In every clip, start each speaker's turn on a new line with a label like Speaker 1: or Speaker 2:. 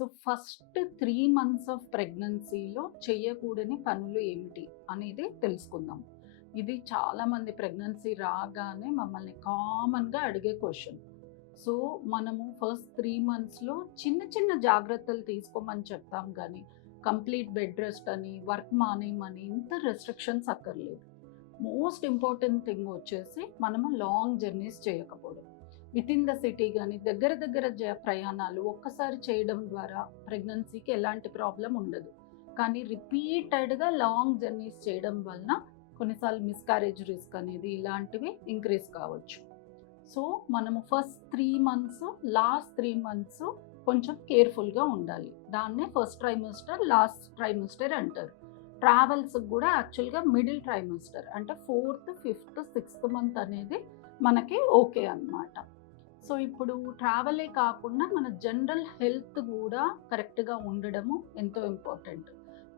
Speaker 1: So first three months of ప్రెగ్నెన్సీలో చేయకూడని పనులు ఏమిటి అనేది తెలుసుకుందాం. ఇది చాలామంది ప్రెగ్నెన్సీ రాగానే మమ్మల్ని కామన్గా అడిగే క్వశ్చన్. సో మనము ఫస్ట్ త్రీ మంత్స్లో చిన్న చిన్న జాగ్రత్తలు తీసుకోమని చెప్తాం కానీ కంప్లీట్ బెడ్ రెస్ట్ అని వర్క్ మానేయమని ఇంత రెస్ట్రిక్షన్స్ అక్కర్లేదు. మోస్ట్ ఇంపార్టెంట్ థింగ్ వచ్చేసి మనము లాంగ్ జర్నీస్ చేయకపోవడం. విత్ ఇన్ ద సిటీ కానీ దగ్గర దగ్గర జ ప్రయాణాలు ఒక్కసారి చేయడం ద్వారా ప్రెగ్నెన్సీకి ఎలాంటి ప్రాబ్లం ఉండదు. కానీ రిపీటెడ్గా లాంగ్ జర్నీస్ చేయడం వలన కొన్నిసార్లు మిస్కారేజ్ రిస్క్ అనేది ఇలాంటివి ఇంక్రీజ్ కావచ్చు. సో మనము first three months last three months కొంచెం కేర్ఫుల్గా ఉండాలి. దాన్నే ఫస్ట్ ట్రైమిస్టర్ లాస్ట్ ట్రైమిస్టర్ అంటారు. ట్రావెల్స్ కూడా యాక్చువల్గా మిడిల్ ట్రైమిస్టర్ అంటే ఫోర్త్ ఫిఫ్త్ సిక్స్త్ మంత్ అనేది మనకి ఓకే అన్నమాట. సో ఇప్పుడు ట్రావెలే కాకుండా మన జనరల్ హెల్త్ కూడా కరెక్ట్గా ఉండడము ఎంతో ఇంపార్టెంట్.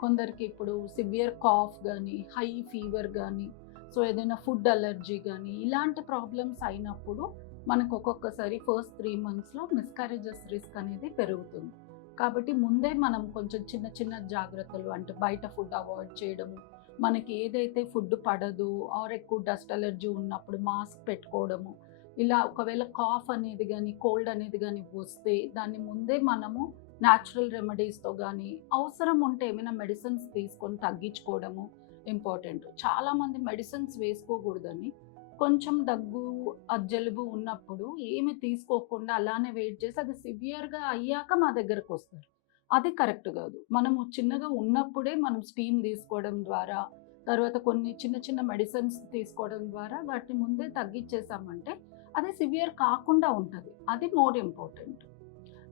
Speaker 1: కొందరికి ఇప్పుడు సివియర్ కాఫ్ కానీ హై ఫీవర్ కానీ సో ఏదైనా ఫుడ్ అలర్జీ కానీ ఇలాంటి ప్రాబ్లమ్స్ అయినప్పుడు మనకు ఒక్కొక్కసారి ఫస్ట్ త్రీ మంత్స్లో మిస్కారేజెస్ రిస్క్ అనేది పెరుగుతుంది. కాబట్టి ముందే మనం కొంచెం చిన్న చిన్న జాగ్రత్తలు అంటే బయట ఫుడ్ అవాయిడ్ చేయడము మనకి ఏదైతే ఫుడ్ పడదు ఆర్ ఎక్కువ డస్ట్ అలర్జీ ఉన్నప్పుడు మాస్క్ పెట్టుకోవడము ఇలా ఒకవేళ కాఫ్ అనేది కానీ కోల్డ్ అనేది కానీ వస్తే దాన్ని ముందే మనము న్యాచురల్ రెమెడీస్తో కానీ అవసరం ఉంటే ఏమైనా మెడిసిన్స్ తీసుకొని తగ్గించుకోవడము ఇంపార్టెంట్ చాలామంది మెడిసిన్స్ వేసుకోకూడదని కొంచెం దగ్గు జలుబు ఉన్నప్పుడు ఏమి తీసుకోకుండా అలానే వెయిట్ చేసి అది సివియర్గా అయ్యాక మా దగ్గరకు వస్తారు. అది కరెక్ట్ కాదు. మనము చిన్నగా ఉన్నప్పుడే మనం స్టీమ్ తీసుకోవడం ద్వారా తర్వాత కొన్ని చిన్న చిన్న మెడిసిన్స్ తీసుకోవడం ద్వారా వాటిని ముందే తగ్గించేసామంటే అది సివియర్ కాకుండా ఉంటుంది. అది మోర్ ఇంపార్టెంట్.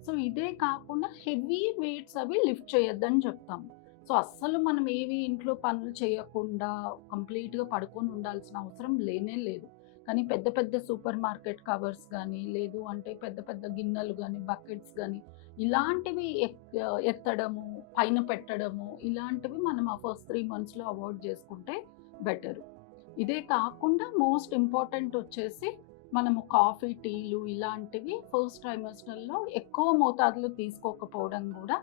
Speaker 1: సో ఇదే కాకుండా హెవీ వెయిట్స్ అవి లిఫ్ట్ చేయొద్దని చెప్తాం. సో అస్సలు మనం ఏవి ఇంట్లో పనులు చేయకుండా కంప్లీట్గా పడుకొని ఉండాల్సిన అవసరం లేనే లేదు. కానీ పెద్ద పెద్ద సూపర్ మార్కెట్ కవర్స్ కానీ లేదు అంటే పెద్ద పెద్ద గిన్నెలు కానీ బకెట్స్ కానీ ఇలాంటివి ఎత్తడము పైన పెట్టడము ఇలాంటివి మనం ఆ ఫస్ట్ త్రీ మంత్స్లో అవాయిడ్ చేసుకుంటే బెటర్. ఇదే కాకుండా మోస్ట్ ఇంపార్టెంట్ వచ్చేసి మనము కాఫీ టీలు ఇలాంటివి ఫస్ట్ ట్రైమస్టర్లో ఎక్కువ మోతాదులో తీసుకోకపోవడం కూడా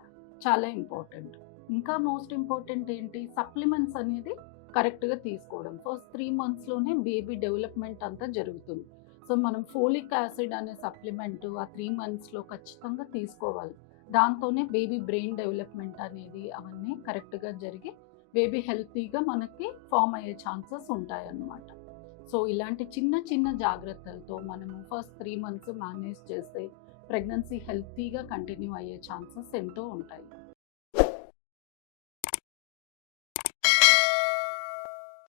Speaker 1: చాలా ఇంపార్టెంట్ ఇంకా మోస్ట్ ఇంపార్టెంట్ ఏంటి? సప్లిమెంట్స్ అనేది కరెక్ట్గా తీసుకోవడం. ఫస్ట్ త్రీ మంత్స్లోనే బేబీ డెవలప్మెంట్ అంతా జరుగుతుంది. సో మనం ఫోలిక్ యాసిడ్ అనే సప్లిమెంట్ ఆ త్రీ మంత్స్లో ఖచ్చితంగా తీసుకోవాలి. దాంతోనే బేబీ బ్రెయిన్ డెవలప్మెంట్ అనేది అవన్నీ కరెక్ట్గా జరిగి బేబీ హెల్తీగా మనకి ఫామ్ అయ్యే ఛాన్సెస్ ఉంటాయన్నమాట. సో ఇలాంటి చిన్న చిన్న జాగ్రత్తలతో మనము ఫస్ట్ త్రీ మంత్స్ మేనేజ్ చేస్తే ప్రెగ్నెన్సీ హెల్తీగా కంటిన్యూ అయ్యే ఛాన్సెస్ ఎంతో ఉంటాయి.